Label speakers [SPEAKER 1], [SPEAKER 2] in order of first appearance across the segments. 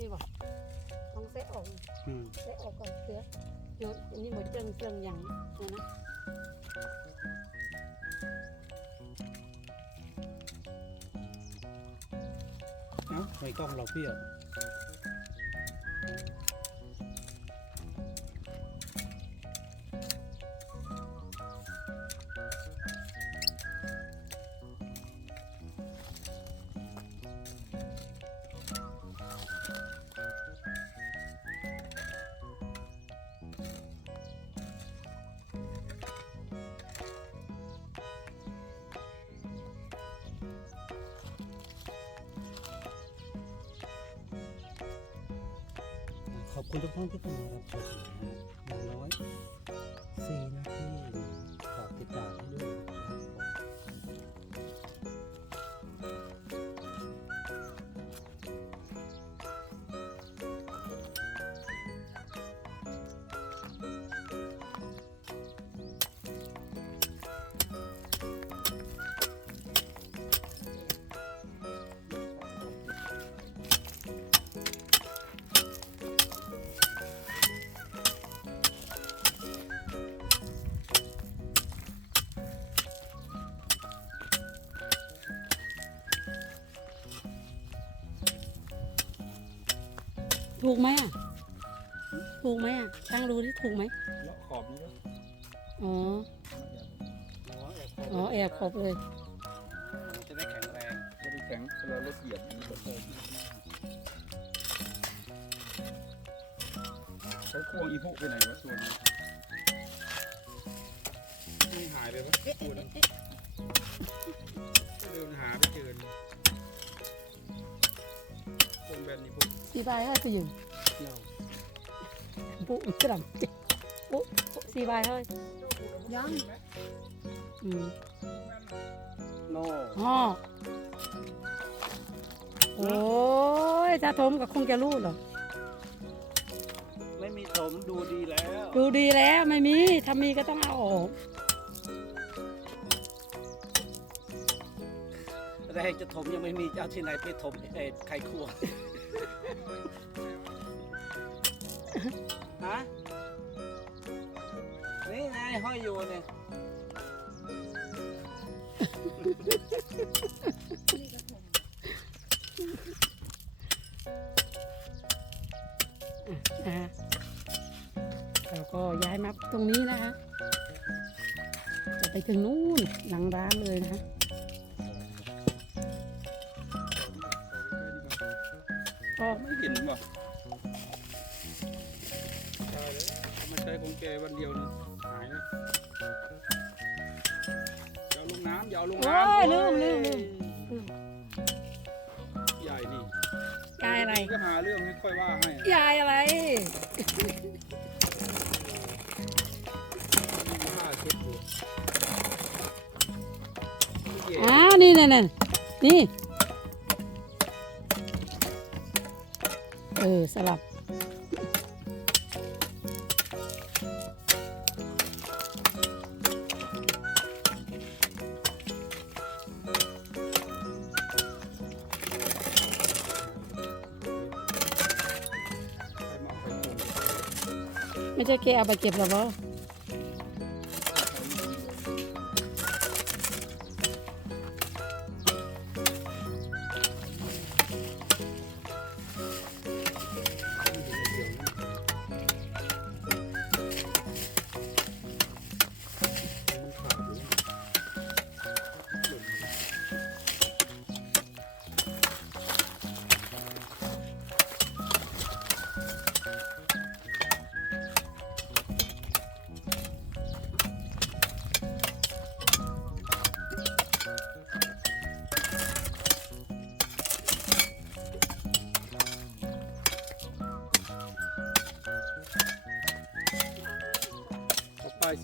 [SPEAKER 1] นี่บอกต้องเซะออก
[SPEAKER 2] อืม
[SPEAKER 1] เซะออกก่อนเสือโยนอันนี้หมดเจิงเจิงอย่างนะนะ
[SPEAKER 2] เอ้าไม่กล้องเราเปรี้ยว คุณทุกท่านที่เข้ามารับชมนะฮะอย่างน้อยสี่นาทีฝากติดตามด้วย
[SPEAKER 1] ถูกไหมอะ ถูกไหมอะตั้งดูที่ถูกไหม
[SPEAKER 2] เลาะขอบนี้ด้วย
[SPEAKER 1] อ๋อ
[SPEAKER 2] อ๋อแอบขอบ
[SPEAKER 1] อ๋อแอบขอบเลย
[SPEAKER 2] มันจะได้แข็งแรง
[SPEAKER 3] จะได้แข็งเวลารถเหยียบมันก็เติมเขาควงอีพุไปไหนวะตัวนี้
[SPEAKER 2] ไม่หายไปปะตัวนั้นเดินหาไปเจอคนแบนนี่พวก
[SPEAKER 1] สีใบให้ไปอยู่
[SPEAKER 2] เรา
[SPEAKER 1] ปุ๊บกระดำปุ๊บปุ๊บสีใบให้
[SPEAKER 3] ยัง
[SPEAKER 1] อืม
[SPEAKER 2] โน่
[SPEAKER 1] อ๋อโอ้ยถ้าทมก็คงจะรู้หรอก
[SPEAKER 2] ไม่มีถมดูดีแล้ว
[SPEAKER 1] ดูดีแล้วไม่มีถ้ามีก็ต้องเอาออก
[SPEAKER 2] แรกจะถมยังไม่มีเจ้าที่ไหนไปถมไอ้ไข่ควง ฮะ นี่ไงห้อยอยู่เนี่ย
[SPEAKER 1] นะฮะเราก็ย้ายมาตรงนี้นะคะจะไปถึงนู้นหลังร้านเลยนะคะ
[SPEAKER 3] แกวันเดียวนะหายแล้วอย่าเอาลงน้ำอย่าเอาลง
[SPEAKER 1] โอ้
[SPEAKER 3] น้ำ
[SPEAKER 1] ยลืมลืมลืมลืม
[SPEAKER 3] ใหญ่นี่
[SPEAKER 1] ยายอะไร
[SPEAKER 3] ก็หาเรื่องให้ค่อยว่าให้
[SPEAKER 1] ยายอะไร
[SPEAKER 3] มีผ้าเช็ดอยู่เย่
[SPEAKER 1] อ้าวนี่นี่นี่นี่ เออ สลับ
[SPEAKER 3] ไม่
[SPEAKER 1] ใช่แกเอาไปเก็บหรอวะ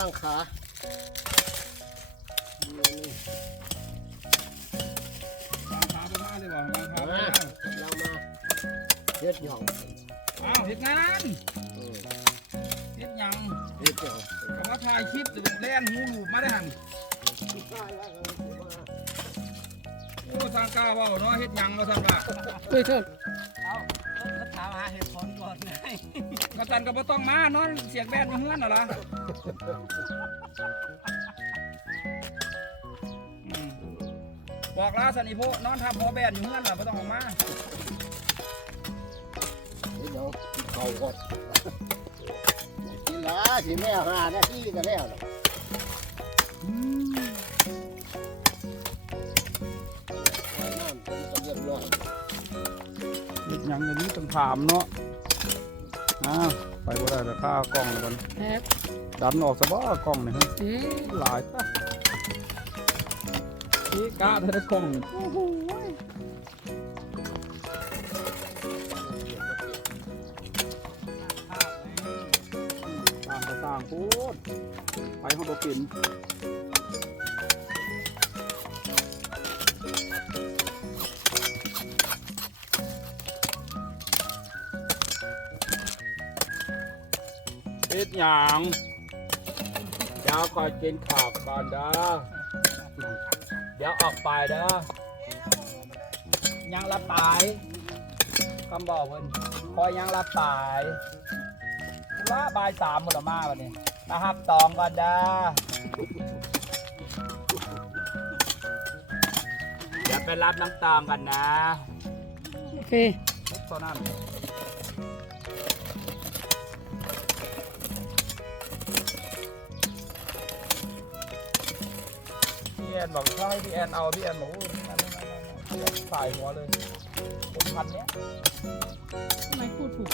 [SPEAKER 4] วางขานี่นี่
[SPEAKER 3] วางขาไปมาเลยบ่วางขาไป
[SPEAKER 4] มา
[SPEAKER 3] มา
[SPEAKER 4] เรามาเฮ็ดหย่อง
[SPEAKER 3] อ้าวเฮ็ดงาน
[SPEAKER 4] เออ
[SPEAKER 3] เฮ็ดหยัง
[SPEAKER 4] เฮ็ดหย่อง
[SPEAKER 3] คำว่าถ่ายคลิปจะแล่นหูหลูบมาได้หัน
[SPEAKER 4] ได้แล้วก็เลยมา
[SPEAKER 3] โอ้สร้างกล้าเว่าเนาะเฮ็ดหยังเราสั่นว่า
[SPEAKER 1] เฮ้ยเถิด
[SPEAKER 2] เอาแล้วถามหาเหตุผลก่อนไง
[SPEAKER 3] กระตันก็บ่ต้องมานอนเสียงแบนอยู่เฮือนน่ะล่ะอืมบอกลาสันนิโพนอนทับหมอแบนอยู่เฮือนน่ะบ่ต้องออกมา
[SPEAKER 4] เฮ็ดหย่องกินข้าวก่อนกินละสิแม่หาหน้าที่ก็แล้วล่ะไว้น้ำเป็นสำเร็จร้อย
[SPEAKER 3] เฮ็ดหยังอย่างนี้ต้องถามเนาะ อ้าวไปบ่ได้แต่ค่ากล้องแล้วกัน
[SPEAKER 1] แอบ
[SPEAKER 3] ดันออกซะบ่กล้องนี่ฮะ
[SPEAKER 1] เอ๊ะ
[SPEAKER 3] หลายปะนี่กาเธอได้กล้องโอ้โหต่างก็ต่างพูดไปเขาบอกปิ่น ฮ็ดหยังเดี๋ยวก่อนกินข้าวก่อนเด้อเดี๋ยวออกไปเด้อยังรับตายคำบอกเพิ่นคอยยังรับตายว่าบายสามหมดละมาวันนี้มาหับตองก่อนเด้อเดี๋ยวไปรับน้ำตองกันนะ
[SPEAKER 1] โอเค
[SPEAKER 3] ตอนนั้ พี่แอนบอกถ้าให้พี่แอนเอาพี่แอนบอกอ้ยไม่ไม่ไม่ไม่พี่แอนสายหัวเลยคนพันเนี้ย
[SPEAKER 1] ทำไมพูดถูก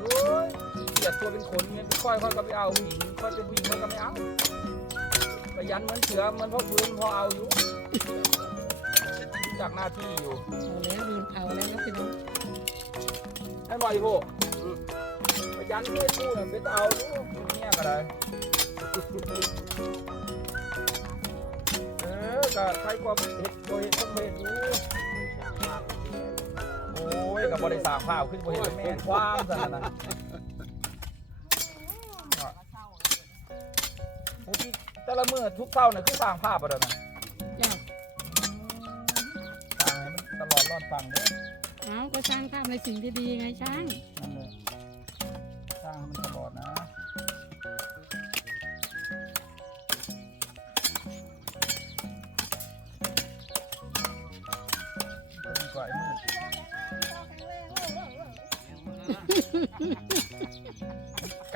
[SPEAKER 3] โอ้ยเกลียดตัวเป็นขนเงี้ยค่อยค่อยก็ไปเอาผู้หญิงค่อยเป็นผู้หญิงค่อยก็ไม่เอาขยันเหมือนเสือเหมือนพ่อฟื้นพ่อเอาอยู่รู้จากหน้าที่อยู่
[SPEAKER 1] เอาแล้วลืมเอาแล้วนะพี่น้อง
[SPEAKER 3] ให้บ่อยพวกขยันไม่พูดน่ะไม่ต้องเอาอยู่เนี่ยก็ได้ ก็ใครกว่าเห็ดตัวเห็ดต้องเห็ดอยู่โอ้ยกับบริษัทข้าวขึ้นบริษัทแม่นความสั่นนะแต่ละมือทุกเช้าเนี่ยคือสร้างภาพอะไรนะ
[SPEAKER 1] จ้า
[SPEAKER 3] สร้างให้มันตลอดรอดฟังเด้อ
[SPEAKER 1] เอาก็สร้างภาพในสิ่งที่ดีไงช่าง
[SPEAKER 3] นั่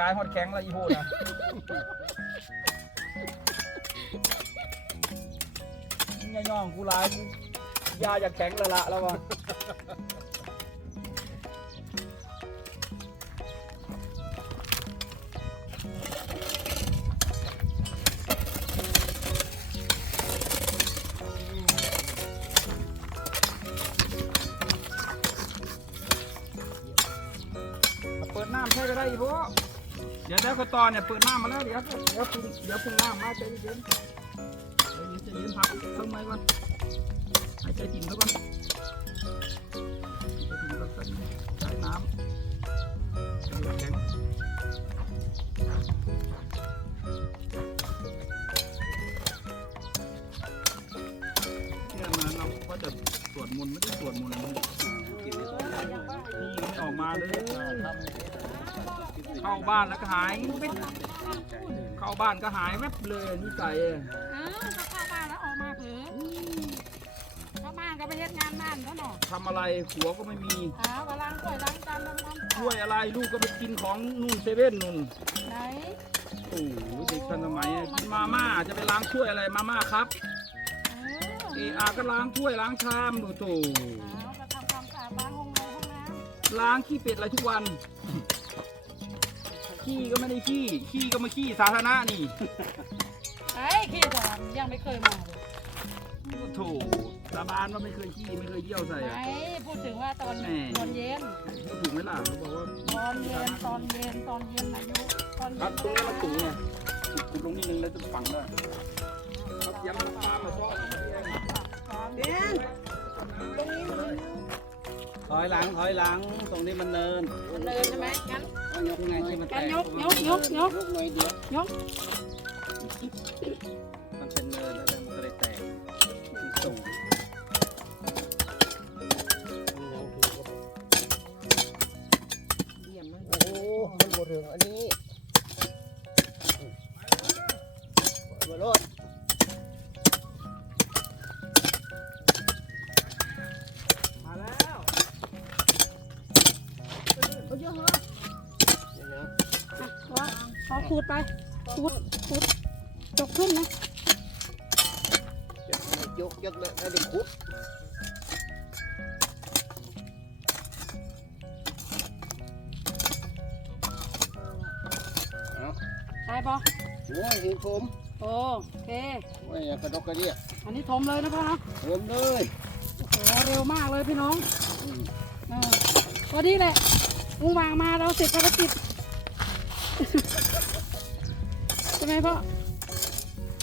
[SPEAKER 3] ายฮอดแข็งแล้วอีโหนะมึงอย่าย่องกูร้ายกูยาอยากแข็งและละแล้ววะ เดี๋ยวเดี๋ยวก็ตอนเนี่ยเปิดหน้ำมาแล้วเดี๋ยวเดี๋ยวปรุงเดี๋ยวปรุงหน้ำมาใจเย็นใจเย็นใจเย็นพักเครื่องไม้ก่อนหายใจจิ่มเขาก่อนใจจิ่มก่อนใส่ใส่น้ำใจแข็งเนี่ยมันเราก็จะสวดมนต์ไม่ได้สวดมนต์นกินไม่ต้องนี่ไม่ออกมาเลย เข้าบ้านแล้วก็หายไปเข้าบ้านก็หายแวบเลยนิสัย
[SPEAKER 1] อ้าวก็เข้าบ้านแล้วออกมาเผลอเข้าบ้านก็ไปเฮ็ดงานบ้านเขาหนอ
[SPEAKER 3] ทำอะไรหัวก็ไม่มี
[SPEAKER 1] อ้าวก็ล้างถ้วยล้างจานทำความสะอาด
[SPEAKER 3] ช่วยอะไรลูกก็ไปกินของนู่นเซเว่นนู่น
[SPEAKER 1] ไหน
[SPEAKER 3] โอ้โหเด็กทันสมัยอะกินมาม่าจะไปล้างถ้วยอะไรมาม่าครับ
[SPEAKER 1] เอ
[SPEAKER 3] เอ
[SPEAKER 1] อ
[SPEAKER 3] อาก็ล้างถ้วยล้างชามดูโถ
[SPEAKER 1] เอาก็ทำความสะอาดล้างห้องน้ำห้องน้ำ
[SPEAKER 3] ล้างขี้เป็ดอะไรทุกวัน ขี้ก็ไม่ได้ขี้ ขี้ก็มาขี้สาธารณะนี่
[SPEAKER 1] ไอ้ขี้ถอนยังไม่เคยมาเลย
[SPEAKER 3] โถสาบานว่าไม่เคยขี้ไม่เคยเยี่ยวใส่
[SPEAKER 1] ไหน
[SPEAKER 3] อะ
[SPEAKER 1] พูดถึงว่าตอน
[SPEAKER 3] แหม่
[SPEAKER 1] ตอนเย็น
[SPEAKER 3] ก็ถูกไหมล่ะเขาบอกว่า
[SPEAKER 1] ตอนเย็น ตอนอนเย็น ตอนเย็นอายุตอน
[SPEAKER 3] ครั
[SPEAKER 1] เย็
[SPEAKER 3] บ
[SPEAKER 1] น
[SPEAKER 3] ตรงนี้มันสูงไงขุดลงนิดนึงแล้วจะฝังได้เอาเตรียมปลามาซ้อน
[SPEAKER 1] เย็น
[SPEAKER 2] ถอยหลังถอยหลังตรงนี้มันเนิน
[SPEAKER 1] เนินใช่ไหมงั้น
[SPEAKER 4] เอา ยก
[SPEAKER 2] นี่
[SPEAKER 4] ห
[SPEAKER 2] ไง
[SPEAKER 4] น่อย
[SPEAKER 2] ที่มันแต
[SPEAKER 1] กัน
[SPEAKER 2] ก
[SPEAKER 1] ยกยกยกยก
[SPEAKER 4] ยกหน่อยเดียวย
[SPEAKER 1] ก
[SPEAKER 2] มันเป็นเนินแล้วมันก็เลยแตกมันสูง
[SPEAKER 4] อ
[SPEAKER 1] ขอขูดไปขูดขูดยกขึ้นนะ
[SPEAKER 4] ยกยกได้ได้คุดเอา
[SPEAKER 1] ได้ปะ
[SPEAKER 4] โอ้ยเห็นผม
[SPEAKER 1] โอเค
[SPEAKER 4] โอ้ยอย่ากระดกกระเดีย
[SPEAKER 1] อันนี้ถมเลยนะพ่อเนาะ
[SPEAKER 4] ผมเลย
[SPEAKER 1] โอ้โหเร็วมากเลยพี่น้อง
[SPEAKER 4] อืม
[SPEAKER 1] เออพอดีแหละลุงวางมาเราเสร็จภารกิจ ช่ไหมพ่อ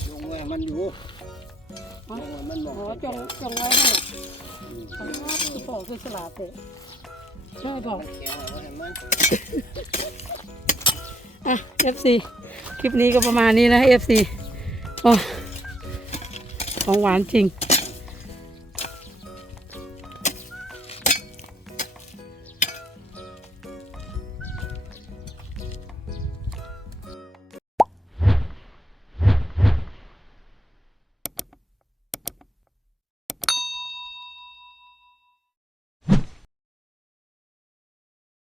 [SPEAKER 4] ลงไว้มันอยู่
[SPEAKER 1] อ๋อ
[SPEAKER 4] ลงไว้มันมอง
[SPEAKER 1] โอ้จงจงไว้ให้
[SPEAKER 4] อืม
[SPEAKER 1] คือพ่อคือสลาดเตะใช่พ่อ
[SPEAKER 4] มันแข็งเอาไว้ให้มัน
[SPEAKER 1] อะ FC คลิปนี้ก็ประมาณนี้นะ FC โอ้ของหวานจริง